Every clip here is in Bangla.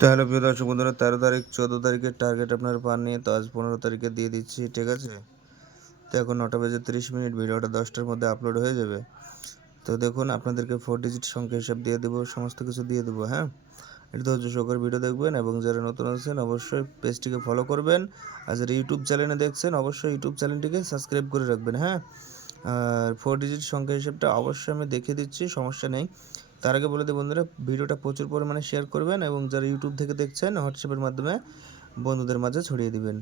তো হ্যালো প্রিয় দর্শক বন্ধুরা, 13 তারিখ 14 তারিখের টার্গেট আপনারা পাননি, তো আজ 15 তারিখে দিয়ে দিচ্ছি, ঠিক আছে। তো এখন 9:30 ভিডিওটা 10টার মধ্যে আপলোড হয়ে যাবে। তো দেখুন, আপনাদেরকে 4 ডিজিট সংখ্যা হিসাব দিয়ে দেবো, সমস্ত কিছু দিয়ে দেবো, হ্যাঁ। এটা ধৈর্য সহকারে ভিডিও দেখবেন এবং যারা নতুন আছেন অবশ্যই পেজটিকে ফলো করবেন। আর যারা ইউটিউব চ্যানেলে দেখছেন অবশ্যই ইউটিউব চ্যানেলটিকে সাবস্ক্রাইব করে রাখবেন, হ্যাঁ। আর 4 ডিজিট সংখ্যা হিসাবটা অবশ্যই আমি দেখিয়ে দিচ্ছি, সমস্যা নেই। তার আগে বলে দিই বন্ধুরা, ভিডিওটা প্রচুর পরিমাণে শেয়ার করবেন এবং যারা ইউটিউব থেকে দেখছেন হোয়াটসঅ্যাপের মাধ্যমে বন্ধুদের মাঝে ছড়িয়ে দিবেন,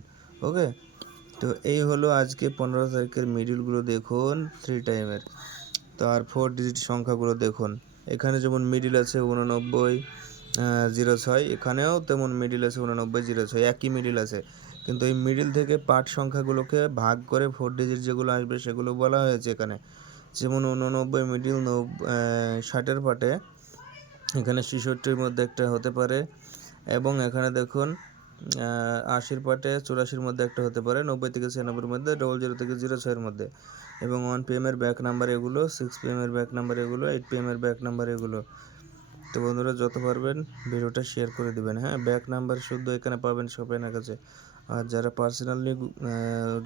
ওকে। তো এই হলো আজকে 15 তারিখের মিডিলগুলো দেখুন 3 টাইমের। তো আর 4 ডিজিট সংখ্যাগুলো দেখুন, এখানে যেমন মিডিল আছে 89, 06, এখানেও তেমন মিডিল আছে 89, 06, একই মিডিল আছে। কিন্তু এই মিডিল থেকে পার্ট সংখ্যাগুলোকে ভাগ করে 4 ডিজিট যেগুলো আসবে সেগুলো বলা হয়েছে এখানে। যেমন 89 মিডিল 60-এর পার্টে এখানে 66-র মধ্যে একটা হতে পারে, এবং এখানে দেখুন 80-র পার্টে 84-র মধ্যে একটা হতে পারে, 90 থেকে 96-এর মধ্যে, 00 থেকে 06-এর মধ্যে, এবং 1 PM এর ব্যাক নাম্বার এগুলো, 6 PM এর ব্যাক নাম্বার এগুলো, 8 PM এর ব্যাক নাম্বার এগুলো। তো বন্ধুরা যত পারবেন ভিডিওটা শেয়ার করে দিবেন, হ্যাঁ। ব্যাক নাম্বার শুদ্ধ এখানে পাবেন শপেনের কাছে। আর যারা পার্সোনালি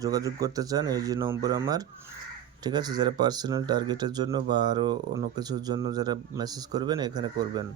যোগাযোগ করতে চান, এই যে নম্বর আমার, ঠিক আছে। যারা পার্সোনাল টার্গেটের জন্য বা আরও অন্য কিছুর জন্য যারা মেসেজ করবেন এখানে করবেন।